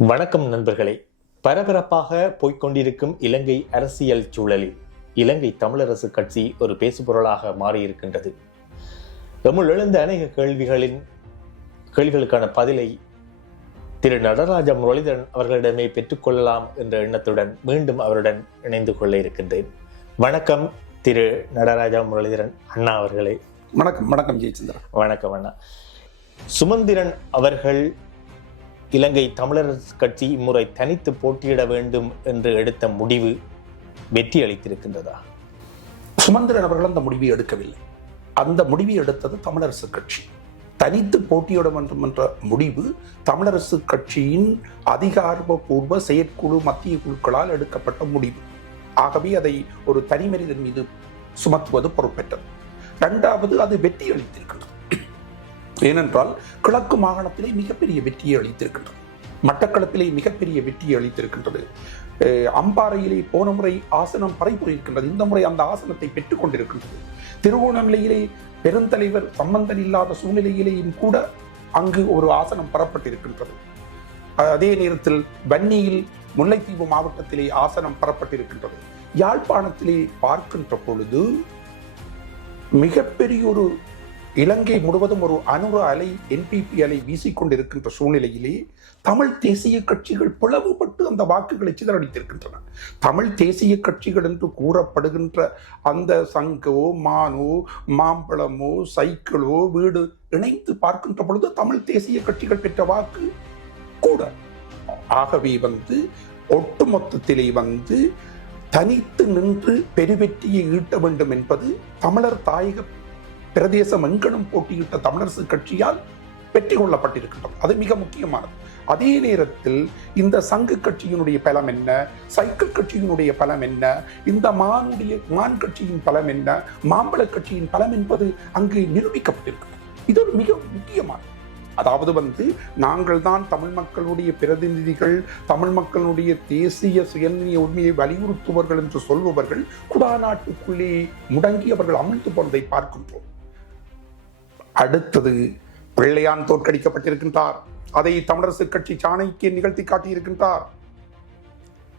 வணக்கம் நண்பர்களே. பரபரப்பாக போய்க்கொண்டிருக்கும் இலங்கை அரசியல் சூழலில் இலங்கை தமிழரசு கட்சி ஒரு பேசுபொருளாக மாறியிருக்கின்றது. எம்முள் எழுந்த அநேக கேள்விகளின் கேள்விகளுக்கான பதிலை திரு நடராஜ முரளிதரன் அவர்களிடமே பெற்றுக்கொள்ளலாம் என்ற எண்ணத்துடன் மீண்டும் அவருடன் இணைந்து கொள்ள இருக்கின்றேன். வணக்கம் திரு நடராஜா முரளிதரன் அண்ணா அவர்களே. வணக்கம் வணக்கம் ஜெயச்சந்திரன். வணக்கம் அண்ணா. சுமந்திரன் அவர்கள் இலங்கை தமிழரசு கட்சி இம்முறை தனித்து போட்டியிட வேண்டும் என்று எடுத்த முடிவு வெற்றி அளித்திருக்கின்றதா? சுமந்திரன் அவர்கள் அந்த முடிவை எடுக்கவில்லை. அந்த முடிவை எடுத்தது தமிழரசு கட்சி. தனித்து போட்டியிட வேண்டும் என்ற முடிவு தமிழரசு கட்சியின் அதிகாரப்பூர்வ செயற்குழு மத்திய குழுக்களால் எடுக்கப்பட்ட முடிவு. ஆகவே அதை ஒரு தனி மனிதன் மீது சுமத்துவது பொறுப்பேற்றது. இரண்டாவது அது வெற்றி அளித்திருக்கிறது ஏனென்றால் கிழக்கு மாகாணத்திலே மிகப்பெரிய வெற்றியை அளித்திருக்கின்றது. மட்டக்களப்பிலே மிகப்பெரிய வெற்றியை அளித்திருக்கின்றது. அம்பாறையிலே போன முறை ஆசனம் பறைபுரியிருக்கின்றது இந்த முறை அந்த ஆசனத்தை பெற்றுக் கொண்டிருக்கின்றது. திருவோணமலையிலே பெருந்தலைவர் சம்பந்தன் இல்லாத சூழ்நிலையிலேயும் கூட அங்கு ஒரு ஆசனம் பெறப்பட்டிருக்கின்றது. அதே நேரத்தில் வன்னியில் முல்லைத்தீவு மாவட்டத்திலே ஆசனம் பெறப்பட்டிருக்கின்றது. யாழ்ப்பாணத்திலே பார்க்கின்ற பொழுது மிகப்பெரிய ஒரு இலங்கை முழுவதும் ஒரு அணுர அலை என்பிபி அலை வீசிக்கொண்டிருக்கின்ற சூழ்நிலையிலே தமிழ் தேசிய கட்சிகள் பிளவுபட்டு அந்த வாக்குகளை சிதறடித்திருக்கின்றன. தமிழ் தேசிய கட்சிகள் என்று கூறப்படுகின்ற அந்த சங்கோ மானோ மாம்பழமோ சைக்கிளோ வீடு இணைத்து பார்க்கின்ற பொழுது தமிழ் தேசிய கட்சிகள் பெற்ற வாக்கு கூட. ஆகவே வந்து ஒட்டுமொத்தத்திலே வந்து தனித்து நின்று பெருவெற்றியை ஈட்ட வேண்டும் என்பது தமிழர் தாயக பிரதேசம் எங்கனும் போட்டியிட்ட தமிழரசு கட்சியால் வெற்றி கொள்ளப்பட்டிருக்கின்றது அது மிக முக்கியமானது. அதே நேரத்தில் இந்த சங்கு கட்சியினுடைய பலம் என்ன? சைக்கிள் கட்சியினுடைய பலம் என்ன? இந்த மானுடைய மான் கட்சியின் பலம் என்ன? மாம்பழ கட்சியின் பலம் என்பது அங்கு நிரூபிக்கப்பட்டிருக்கிறது. இது ஒரு மிக முக்கியமானது. அதாவது வந்து நாங்கள் தான் தமிழ் மக்களுடைய பிரதிநிதிகள் தமிழ் மக்களுடைய தேசிய சுயநிய உரிமையை வலியுறுத்துவர்கள் என்று சொல்பவர்கள் குடாநாட்டுக்குள்ளே முடங்கி அவர்கள் அமிழ்ந்து போனதை பார்க்கின்றோம். அடுத்தது பிள்ளையான் தோற்கடிக்கப்பட்டிருக்கின்றார். அதை தமிழரசு கட்சி சாணக்கிய நிகழ்த்தி காட்டியிருக்கின்றார்.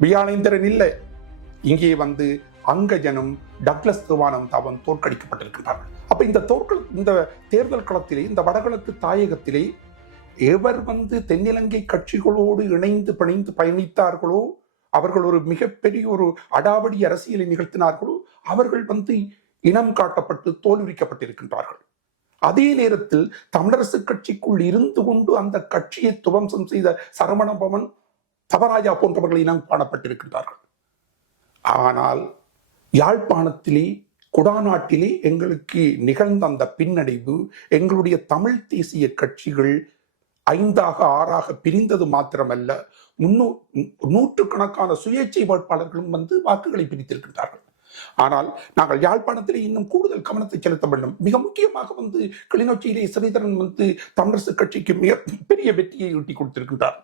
வியானேந்திரன் இல்லை. இங்கே வந்து அங்கஜனும் டக்ளஸ் திருவானம் தாவன் தோற்கடிக்கப்பட்டிருக்கின்றார்கள். அப்ப இந்த தோற்கள் இந்த தேர்தல் களத்திலே இந்த வடகிழக்கு தாயகத்திலே எவர் வந்து தென்னிலங்கை கட்சிகளோடு இணைந்து பிணைந்து பயணித்தார்களோ அவர்கள் ஒரு மிகப்பெரிய ஒரு அடாவடி அரசியலை நிகழ்த்தினார்களோ அவர்கள் வந்து இனம் காட்டப்பட்டு தோல்விக்கப்பட்டிருக்கின்றார்கள் அதே நேரத்தில் தமிழரசு கட்சிக்குள் இருந்து கொண்டு அந்த கட்சியை துவம்சம் செய்த சரவணபவன் தவராஜா போன்றவர்கள் இனம் காணப்பட்டிருக்கின்றார்கள். ஆனால் யாழ்ப்பாணத்திலே குடாநாட்டிலே எங்களுக்கு நிகழ்ந்த அந்த பின்னடைவு எங்களுடைய தமிழ் தேசிய கட்சிகள் ஐந்தாக ஆறாக பிரிந்தது மாத்திரமல்ல முன்னூ நூற்றுக்கணக்கான சுயேட்சை வேட்பாளர்களும் வந்து வாக்குகளை பிரித்திருக்கின்றார்கள். ஆனால் நாங்கள் யாழ்ப்பாணத்திலே இன்னும் கூடுதல் கவனத்தை செலுத்த வேண்டும். மிக முக்கியமாக வந்து கிளிநொச்சியிலே ஸ்ரீதரன் வந்து தமிழரசு கட்சிக்கு மிக பெரிய வெற்றியை ஈட்டி கொடுத்திருக்கின்றார்.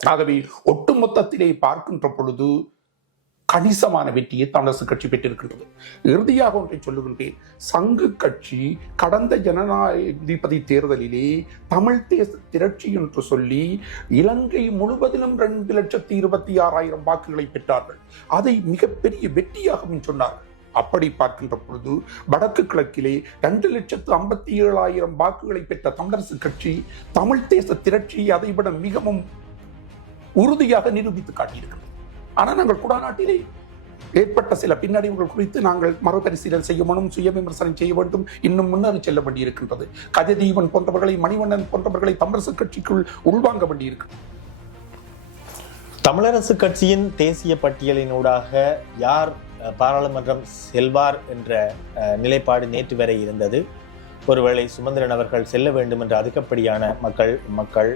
ஆகவே ஒட்டுமொத்தத்திலே பார்க்கின்ற பொழுது கணிசமான வெற்றியை தமிழரசு கட்சி பெற்றிருக்கின்றது. இறுதியாக ஒன்றை சொல்லுகின்றேன். சங்கு கட்சி கடந்த ஜனநாயகதிபதி தேர்தலிலே தமிழ் தேச திரட்சி என்று சொல்லி இலங்கை முழுவதிலும் ரெண்டு லட்சத்தி இருபத்தி ஆறாயிரம் வாக்குகளை பெற்றார்கள். அதை மிகப்பெரிய வெற்றியாகவும் சொன்னார்கள் அப்படி பார்க்கின்ற பொழுது வடக்கு கிழக்கிலே ரெண்டு லட்சத்து ஐம்பத்தி ஏழாயிரம் வாக்குகளை பெற்ற தமிழரசு கட்சி தமிழ் தேச திரட்சியை அதைவிட மிகவும் உறுதியாக நிரூபித்து காட்டியிருக்கிறது. ஆனால் நாங்கள் குடாநாட்டிலே ஏற்பட்ட சில பின்னடைவுகள் குறித்து நாங்கள் மறுபரிசீலனை செய்ய வேண்டும் சுய விமர்சனம் செய்ய வேண்டும். இன்னும் முன்னேறி செல்ல வேண்டியிருக்கின்றது. கஜதீவன் போன்றவர்களை மணிவண்ணன் போன்றவர்களை தமிழரசு கட்சிக்குள் உள்வாங்க வேண்டியிருக்கு தமிழரசு கட்சியின் தேசிய பட்டியலினூடாக யார் பாராளுமன்றம் செல்வார் என்ற அஹ், நிலைப்பாடு நேற்று வரை இருந்தது. ஒருவேளை சுமந்திரன் அவர்கள் செல்ல வேண்டும் என்று அதிகப்படியான மக்கள் மக்கள்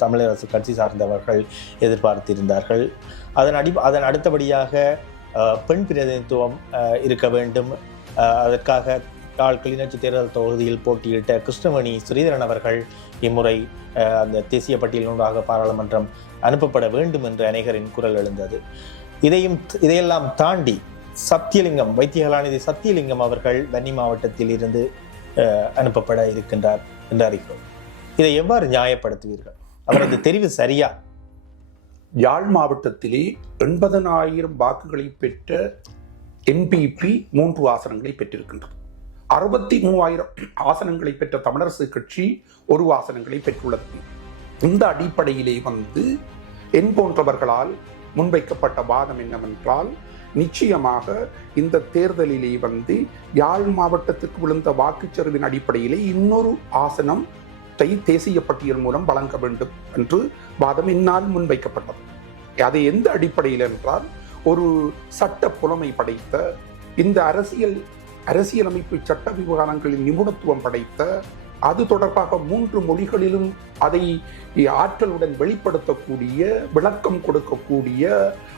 தமிழரசு கட்சி சார்ந்தவர்கள் எதிர்பார்த்திருந்தார்கள். அதன் அடி அதன் அடுத்தபடியாக பெண் பிரதிநிதித்துவம் அஹ், இருக்க வேண்டும். அதற்காக யாழ் கிளிநொச்சி தேர்தல் தொகுதியில் போட்டியிட்ட கிருஷ்ணமணி ஸ்ரீதரன் அவர்கள் இம்முறை அந்த தேசிய பட்டியலினூடாக பாராளுமன்றம் அனுப்பப்பட வேண்டும் என்று அநேகரின் குரல் எழுந்தது. இதையும் இதையெல்லாம் தாண்டி சத்தியலிங்கம் வைத்தியகலாநிதி சத்தியலிங்கம் அவர்கள் வன்னி மாவட்டத்தில் இருந்து அனுப்பப்பட இருக்கின்றார் என்று அறிகிறோம். இதை எவ்வாறு நியாயப்படுத்துவீர்கள்? அவரது தெரிவு சரியா? யாழ் மாவட்டத்திலே எண்பதனாயிரம் வாக்குகளை பெற்ற என்பிபி மூன்று ஆசனங்களை பெற்றிருக்கின்றது. அறுபத்தி மூவாயிரம் ஆசனங்களை பெற்ற தமிழரசு கட்சி ஒரு ஆசனங்களை பெற்றுள்ளது. இந்த அடிப்படையிலே வந்து என் போன்றவர்களால் முன்வைக்கப்பட்ட வாதம் என்னவென்றால் நிச்சயமாக இந்த தேர்தலிலே வந்து யாழ் மாவட்டத்துக்கு விழுந்த வாக்குச்சரிவின் அடிப்படையிலே இன்னொரு ஆசனம் தேசிய பட்டியல் மூலம் வழங்க வேண்டும் என்று வாதம் இந்நாள் முன்வைக்கப்பட்டது. அது எந்த அடிப்படையில் என்றால் ஒரு சட்ட புலமை படைத்த இந்த அரசியல் அரசியலமைப்பு சட்ட விவகாரங்களில் நிபுணத்துவம் படைத்த அது தொடர்பாக மூன்று மொழிகளிலும் அதை ஆற்றலுடன் வெளிப்படுத்தக்கூடிய விளக்கம் கொடுக்கக்கூடிய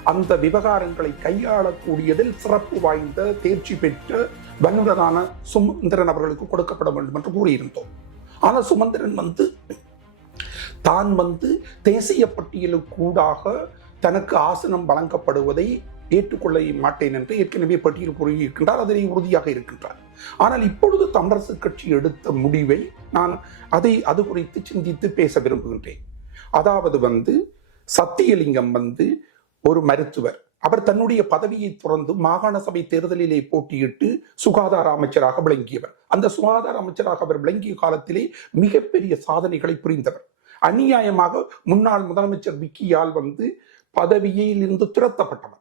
அந்த விவகாரங்களை கையாளக்கூடியதில் சிறப்பு வாய்ந்த தேர்ச்சி பெற்ற வல்லுநரான சுமந்திரன் அவர்களுக்கு கொடுக்கப்பட வேண்டும் என்று கூறியிருந்தோம். ஆனால் சுமந்திரன் வந்து தான் வந்து தேசிய பட்டியலுக்கூடாக தனக்கு ஆசனம் வழங்கப்படுவதை ஏற்றுக்கொள்ள மாட்டேன் என்று ஏற்கனவே பட்டியல் கூறியிருக்கின்றார். அதனை உறுதியாக இருக்கின்றார் ஆனால் இப்பொழுது தமிழரசு கட்சி எடுத்த முடிவை நான் அதை அது குறித்து சிந்தித்து பேச விரும்புகின்றேன். அதாவது வந்து சத்தியலிங்கம் வந்து ஒரு மருத்துவர். அவர் தன்னுடைய பதவியை துறந்து மாகாண சபை தேர்தலிலே போட்டியிட்டு சுகாதார அமைச்சராக விளங்கியவர். அந்த சுகாதார அமைச்சராக அவர் விளங்கிய காலத்திலே மிகப்பெரிய சாதனைகளை புரிந்தவர். அநியாயமாக முன்னாள் முதலமைச்சர் விக்கியால் வந்து பதவியில் இருந்து துரத்தப்பட்டவர்.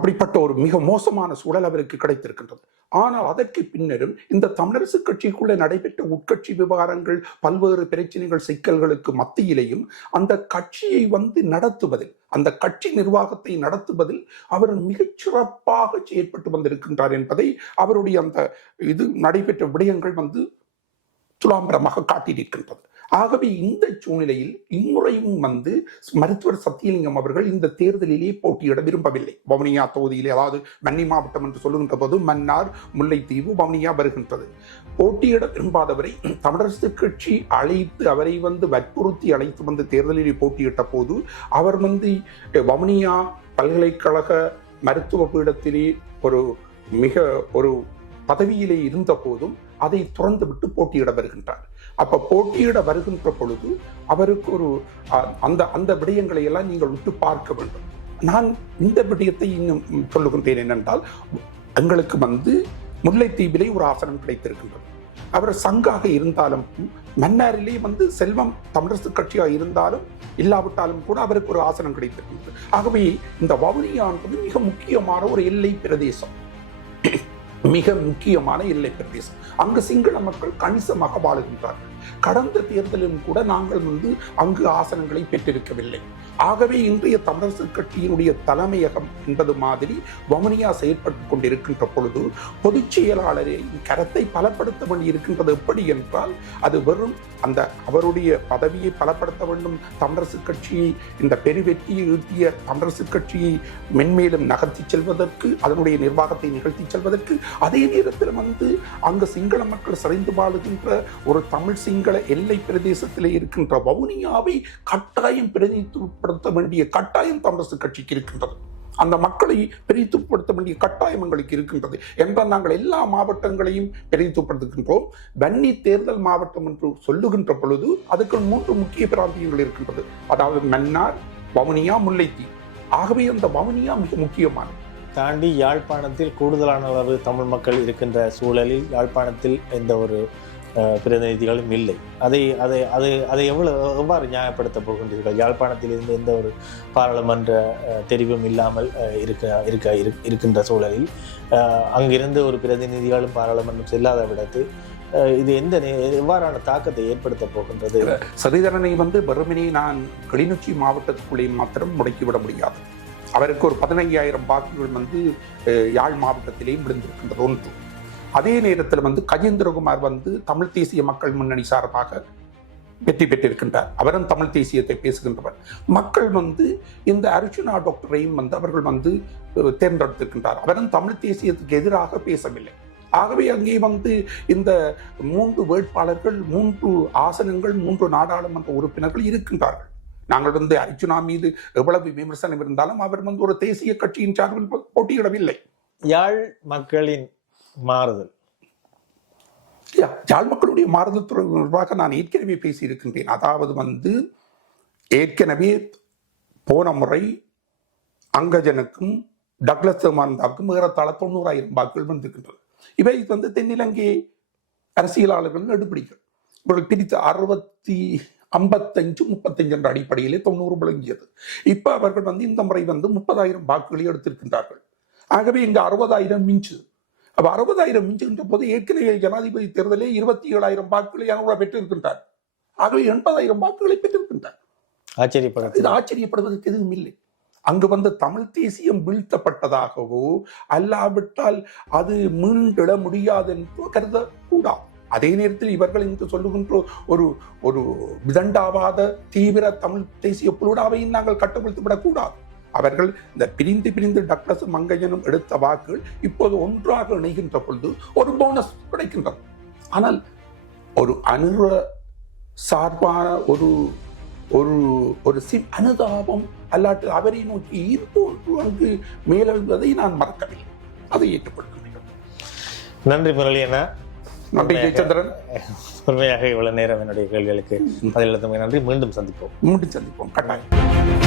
அப்படிப்பட்ட ஒரு மிக மோசமான சூழல் அவருக்கு கிடைத்திருக்கின்றது. ஆனால் அதற்கு பின்னரும் இந்த தமிழரசு கட்சிக்குள்ளே நடைபெற்ற உட்கட்சி விவகாரங்கள் பல்வேறு பிரச்சனைகள் சிக்கல்களுக்கு மத்தியிலேயும் அந்த கட்சியை வந்து நடத்துவதில் அந்த கட்சி நிர்வாகத்தை நடத்துவதில் அவர் மிகச் சிறப்பாக செயற்பட்டு வந்திருக்கின்றார் என்பதை அவருடைய அந்த இது நடைபெற்ற விடயங்கள் வந்து துலாம்பரமாக காட்டியிருக்கின்றது. ஆகவே இந்த சூழ்நிலையில் இம்முறையும் வந்து மருத்துவர் சத்தியலிங்கம் அவர்கள் இந்த தேர்தலிலே போட்டியிட விரும்பவில்லை. வவுனியா தொகுதியிலே அதாவது மன்னி மாவட்டம் என்று சொல்லுகின்ற போது மன்னார் முல்லைத்தீவு வவுனியா வருகின்றது. போட்டியிட விரும்பாதவரை தமிழரசு கட்சி அழைத்து அவரை வந்து வற்புறுத்தி அழைத்து வந்து தேர்தலிலே போட்டியிட்ட போது அவர் வந்து வவுனியா பல்கலைக்கழக மருத்துவ பீடத்திலே ஒரு மிக ஒரு பதவியிலே இருந்த போதும் அதை துறந்துவிட்டு போட்டியிட வருகின்றார். அப்ப போட்டியிட வருகின்ற பொழுது அவருக்கு ஒரு அந்த அந்த விடயங்களை எல்லாம் நீங்கள் விட்டு பார்க்க வேண்டும். நான் இந்த விடயத்தை இன்னும் சொல்லுகின்றேன் என்னென்றால் எங்களுக்கு வந்து முல்லைத்தீவிலே ஒரு ஆசனம் கிடைத்திருக்கின்றது. அவர் சங்காக இருந்தாலும் மன்னாரிலே வந்து செல்வம் தமிழரசு கட்சியாக இருந்தாலும் இல்லாவிட்டாலும் கூட அவருக்கு ஒரு ஆசனம் கிடைத்திருக்கின்றது. ஆகவே இந்த வவுனியானது மிக முக்கியமான ஒரு எல்லை பிரதேசம். மிக முக்கியமான எல்லை பிரதேசம். அங்கு சிங்கள மக்கள் கணிசமாக வாழுகின்றார்கள். கடந்த தேர்தலிலும் கூட நாங்கள் வந்து அங்கு ஆசனங்களை பெற்றிருக்கவில்லை. ஆகவே இன்றைய தமிழரசு கட்சியினுடைய தலைமையகம் என்பது மாதிரி வவுனியா செயற்பட்டு கொண்டிருக்கின்ற பொழுது பொதுச் செயலாளரின் கரத்தை பலப்படுத்த வேண்டி இருக்கின்றது எப்படி என்றால் அது வெறும் அந்த அவருடைய பதவியை பலப்படுத்த வேண்டும். தமிழரசு கட்சியை இந்த பெருவெற்றியை ஈட்டிய தமிழரசு கட்சியை மென்மேலும் நகர்த்தி செல்வதற்கு அதனுடைய நிர்வாகத்தை நிகழ்த்தி செல்வதற்கு அதே நேரத்தில் வந்து அங்கு சிங்கள மக்கள் சிறைந்து வாழுகின்ற ஒரு தமிழ் சிங்கள எல்லை பிரதேசத்தில் இருக்கின்ற வவுனியாவை கட்டாயம் பிரித்துப்படுத்த வேண்டிய கட்டாயம் காங்கிரஸ் கட்சிக்கு இருக்கின்றது. அந்த மக்களை பிரித்துப்படுத்த வேண்டிய கட்டாயம் எங்களுக்கு இருக்கின்றது. என்றால் நாங்கள் எல்லா மாவட்டங்களையும் பிரித்துப்படுத்துகின்றோம். வன்னி தேர்தல் மாவட்டம் என்று சொல்லுகின்ற பொழுது அதுக்கு மூன்று முக்கிய பிராந்தியங்கள் இருக்கின்றது. அதாவது மன்னார் வவுனியா முல்லைத்தீ. ஆகவே அந்த வவுனியா மிக முக்கியமானது. தாண்டி யாழ்ப்பாணத்தில் கூடுதலான அளவு தமிழ் மக்கள் இருக்கின்ற சூழலில் யாழ்ப்பாணத்தில் எந்த ஒரு பிரதிநிதிகளும் இல்லை. அதை அதை அது அதை எவ்வளவு எவ்வாறு நியாயப்படுத்த போகின்றீர்கள்? யாழ்ப்பாணத்திலிருந்து எந்த ஒரு பாராளுமன்ற தெரிவும் இல்லாமல் இருக்க இருக்க இரு- இருக்கின்ற சூழலில் அங்கிருந்து ஒரு பிரதிநிதிகளும் பாராளுமன்றம் செல்லாத விடத்து இது எந்த நே- எவ்வாறான தாக்கத்தை ஏற்படுத்த போகின்றது? சரிதரனை வந்து வெறுமனே நான் கிளிநொச்சி மாவட்டத்துக்குள்ளே மாத்திரம் முடக்கிவிட முடியாது. அவருக்கு ஒரு பதினைஞ்சாயிரம் வாக்குகள் வந்து யாழ் மாவட்டத்திலேயும் விழுந்திருக்கின்றது. ஒன்று. அதே நேரத்தில் வந்து கஜேந்திரகுமார் வந்து தமிழ் தேசிய மக்கள் முன்னணி சார்பாக வெற்றி பெற்றிருக்கின்றார். அவரும் தமிழ் தேசியத்தை பேசுகின்றவர். மக்கள் வந்து இந்த அர்ஜுனா டாக்டரையும் வந்து அவர்கள் வந்து தேர்ந்தெடுத்திருக்கின்றார். அவரும் தமிழ் தேசியத்துக்கு எதிராக பேசவில்லை. ஆகவே அங்கே வந்து இந்த மூன்று வேட்பாளர்கள் மூன்று ஆசனங்கள் மூன்று நாடாளுமன்ற உறுப்பினர்கள் இருக்கின்றார்கள். நாங்கள் வந்து அர்ஜுனா மீது எவ்வளவு விமர்சனம் இருந்தாலும் அவர் வந்து ஒரு தேசிய கட்சியின் சார்பில் போட்டியிடவில்லை. யாழ் மக்களின் மாறுதல். யா- யாழ் மக்களுடைய மாறுதல் தொடர்பாக நான் ஏற்கனவே பேசியிருக்கின்றேன். அதாவது வந்து ஏற்கனவே போன முறை அங்கஜனுக்கும் டக்ளஸ் தேமானந்தாவுக்கும் ஏறத்தாழ தொண்ணூறாயிரம் வாக்குகள் வந்திருக்கின்றன. இவை வந்து தென்னிலங்கை அரசியலாளர்கள் நடுபிடிகள் இவர்கள் பிரித்து அறுபத்தி ஐம்பத்தஞ்சு முப்பத்தஞ்சு என்ற அடிப்படையிலே தொண்ணூறு விளங்கியது. இப்போ அவர்கள் வந்து இந்த முறை வந்து முப்பதாயிரம் வாக்குகளை எடுத்திருக்கின்றார்கள். ஆகவே இங்கு அறுபதாயிரம் மிஞ்சு அப்ப அறுபதாயிரம் மிஞ்சுகின்ற போது ஏற்கனவே ஜனாதிபதி தேர்தலில் இருபத்தி ஏழாயிரம் வாக்குகளை அனுரா பெற்றிருக்கின்றார். ஆகவே எண்பதாயிரம் வாக்குகளை பெற்றிருக்கின்றார். ஆச்சரியப்படுது இது ஆச்சரியப்படுவதற்கு எதுவும் இல்லை. அங்கு வந்து தமிழ் தேசியம் வீழ்த்தப்பட்டதாகவோ அல்லாவிட்டால் அது மீண்டெழ முடியாது என்று கருதக்கூடாது அதே நேரத்தில் இவர்கள் இங்கு சொல்லுகின்ற ஒரு ஒரு விதண்டாவாத தீவிர தமிழ் தேசிய புலுடாவையும் நாங்கள் கட்டுப்படுத்தி விடக்கூடாது அவர்கள் இந்த பிரிந்து பிரிந்து டக்ளஸ் மங்கையனும் எடுத்த வாக்குகள் இப்போது ஒன்றாக இணைகின்ற பொழுது ஒரு போனஸ் கிடைக்கின்றது. ஆனால் ஒரு அனுர சார்பான ஒரு ஒரு ஒரு சிம் அனுதாபம் அல்லாட்டு அவரை நோக்கி ஈர்ப்பு ஒன்று அங்கு மேலெழுந்ததை நான் மறக்கவில்லை. அதை ஏற்றுக்கொள்கிறேன். நன்றி முரளி அண்ணா நன்றி ஜெயச்சந்திரன். உண்மையாக இவ்வளவு நேரம் என்னுடைய கேள்விகளுக்கு பதிலளித்தமைக்கு நன்றி. மீண்டும் சந்திப்போம். மீண்டும் சந்திப்போம். கட்டாயம்.